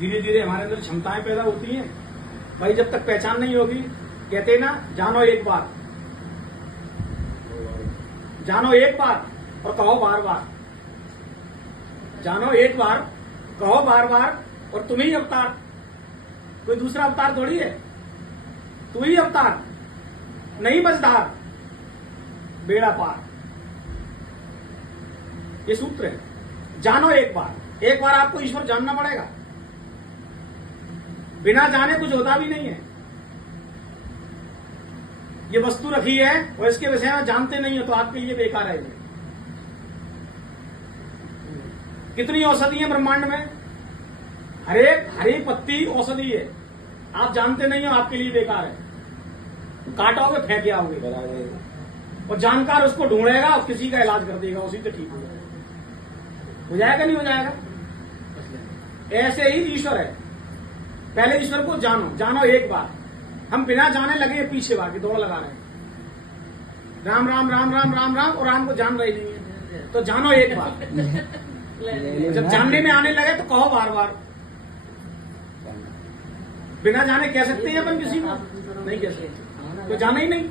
धीरे धीरे हमारे अंदर क्षमताएं पैदा होती हैं। भाई जब तक पहचान नहीं होगी, कहते हैं ना, जानो एक बार, जानो एक बार और कहो बार बार। जानो एक बार, कहो बार बार, और तुम ही अवतार, कोई दूसरा अवतार थोड़ी है, तू ही अवतार, नहीं मझधार, बेड़ा पार। ये सूत्र है। जानो एक बार, एक बार आपको ईश्वर जानना पड़ेगा। बिना जाने कुछ होता भी नहीं है। ये वस्तु रखी है और इसके विषय में जानते नहीं हो तो आपके लिए बेकार है ये। कितनी औषधि है ब्रह्मांड में, हरे पत्ती औषधि है, आप जानते नहीं हो, आपके लिए बेकार है। काटोगे फेंक आओगे, और जानकार उसको ढूंढेगा और किसी का इलाज कर देगा, उसी से ठीक हो जाएगा। हो जाएगा नहीं हो जाएगा? ऐसे ही ईश्वर है। पहले ईश्वर को जानो, जानो एक बार। हम बिना जाने लगे पीछे भागे दौड़ लगा रहे हैं, राम राम राम राम राम राम, और राम को जान रहे नहीं है। तो जानो एक बार। जब जानने में आने लगे तो कहो बार बार। बिना जाने कह सकते हैं अपन किसी को? नहीं कह सकते, तो जाना ही नहीं।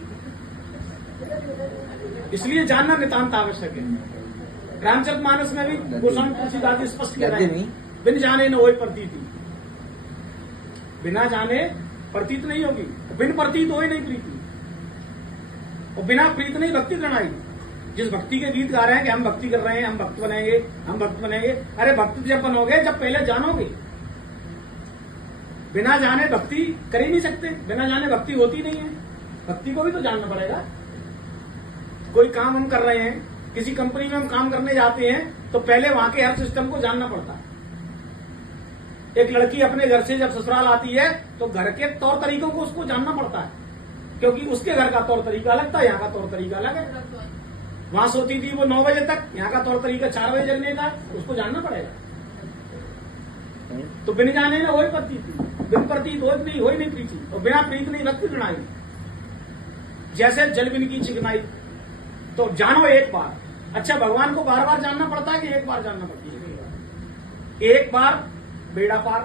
इसलिए जानना नितांत आवश्यक है। रामचरितमानस में भी गोस्वामी तुलसीदास स्पष्ट कह रहे हैं, बिन जाने न होए प्रतीति। बिना जाने प्रतीत नहीं होगी, बिन प्रतीत होए नहीं प्रीति, और बिना प्रीत नहीं भक्ति करनाई। जिस भक्ति के गीत गा रहे हैं कि हम भक्ति कर रहे हैं, हम भक्त बनेंगे, हम भक्त बनेंगे, अरे भक्त जब बनोगे जब पहले जानोगे। बिना जाने भक्ति कर ही नहीं सकते, बिना जाने भक्ति होती नहीं है। भक्ति को भी तो जानना पड़ेगा। कोई काम हम कर रहे हैं, किसी कंपनी में हम काम करने जाते हैं तो पहले वहां के हर सिस्टम को जानना पड़ता है। एक लड़की अपने घर से जब ससुराल आती है तो घर के तौर तरीकों को उसको जानना पड़ता है, क्योंकि उसके घर का तौर तरीका अलग था, यहाँ का तौर तरीका अलग है। वहां सोती थी वो 9 बजे तक, यहाँ का तौर तरीका 4 बजे जगने का, उसको जानना पड़ेगा। तो बिन जाने में वही प्रतीत थी, बिन प्रतीत हो नहीं प्रीति, और बिना प्रीत नहीं भक्ति प्रणाई। जैसे जल बिन की चिकनाई, तो जानो एक बार। अच्छा, भगवान को बार बार जानना पड़ता है कि एक बार जानना पड़ती है? एक बार बेड़ा पार,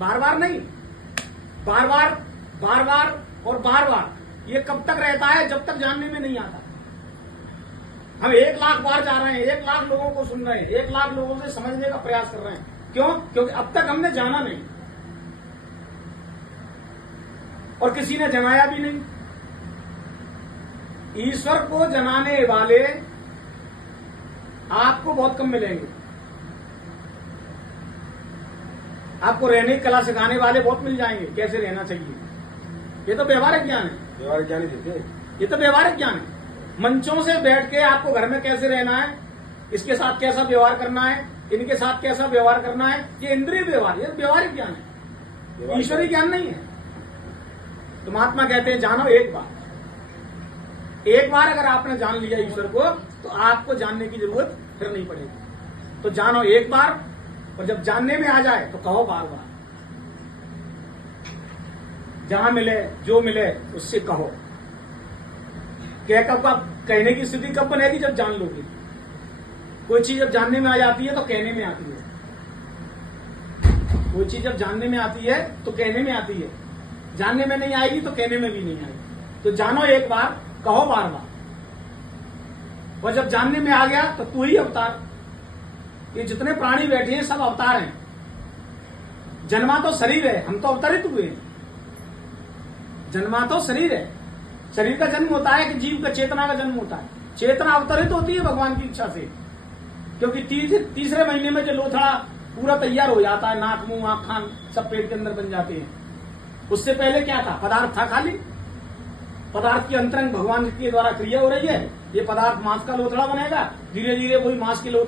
बार बार नहीं, बार बार, बार बार और बार बार। ये कब तक रहता है? जब तक जानने में नहीं आता। हम 1 लाख बार जा रहे हैं, 1 लाख लोगों को सुन रहे हैं, 1 लाख लोगों से समझने का प्रयास कर रहे हैं। क्यों? क्योंकि अब तक हमने जाना नहीं और किसी ने जनाया भी नहीं। ईश्वर को जनाने वाले आपको बहुत कम मिलेंगे। आपको रहने की कला सिखाने वाले बहुत मिल जाएंगे, कैसे रहना चाहिए। ये तो व्यवहारिक ज्ञान है, व्यवहारिक ज्ञान ही देते। ये तो व्यवहारिक ज्ञान है। मंचों से बैठ के आपको घर में कैसे रहना है, इसके साथ कैसा व्यवहार करना है, इनके साथ कैसा व्यवहार करना है, ये इंद्रिय व्यवहार, ये व्यवहारिक ज्ञान है, ईश्वरीय ज्ञान नहीं है। तो महात्मा कहते हैं जानो एक बार। एक बार अगर आपने जान लिया ईश्वर को तो आपको जानने की जरूरत फिर नहीं पड़ेगी। तो जानो एक बार, और जब जानने में आ जाए तो कहो बार बार। जहां मिले जो मिले उससे कहो। कब कहने की स्थिति कब बनेगी? जब जान लोगे। कोई चीज जब जानने में आ जाती है तो कहने में आती है। कोई चीज जब जानने में आती है तो कहने में आती है, जानने में नहीं आएगी तो कहने में भी नहीं आएगी। तो जानो एक बार, कहो बार बार। और जब जानने में आ गया तो तू ही अवतार। ये जितने प्राणी बैठे हैं सब अवतार हैं। जन्मा तो शरीर है, हम तो अवतरित हुए हैं। जन्मा तो शरीर है, शरीर का जन्म होता है कि जीव का चेतना का जन्म होता है। चेतना अवतरित होती है भगवान की इच्छा से, क्योंकि तीसरे महीने में जो लोथड़ा पूरा तैयार हो जाता है, नाक मुंह आंख कान सब पेट के अंदर बन जाते हैं। उससे पहले क्या था? पदार्थ था खाली। पदार्थ की अंतरंग भगवान के द्वारा क्रिया हो रही है। ये पदार्थ मांस का लोथड़ा बनेगा, धीरे धीरे वही मांस के लोथड़ा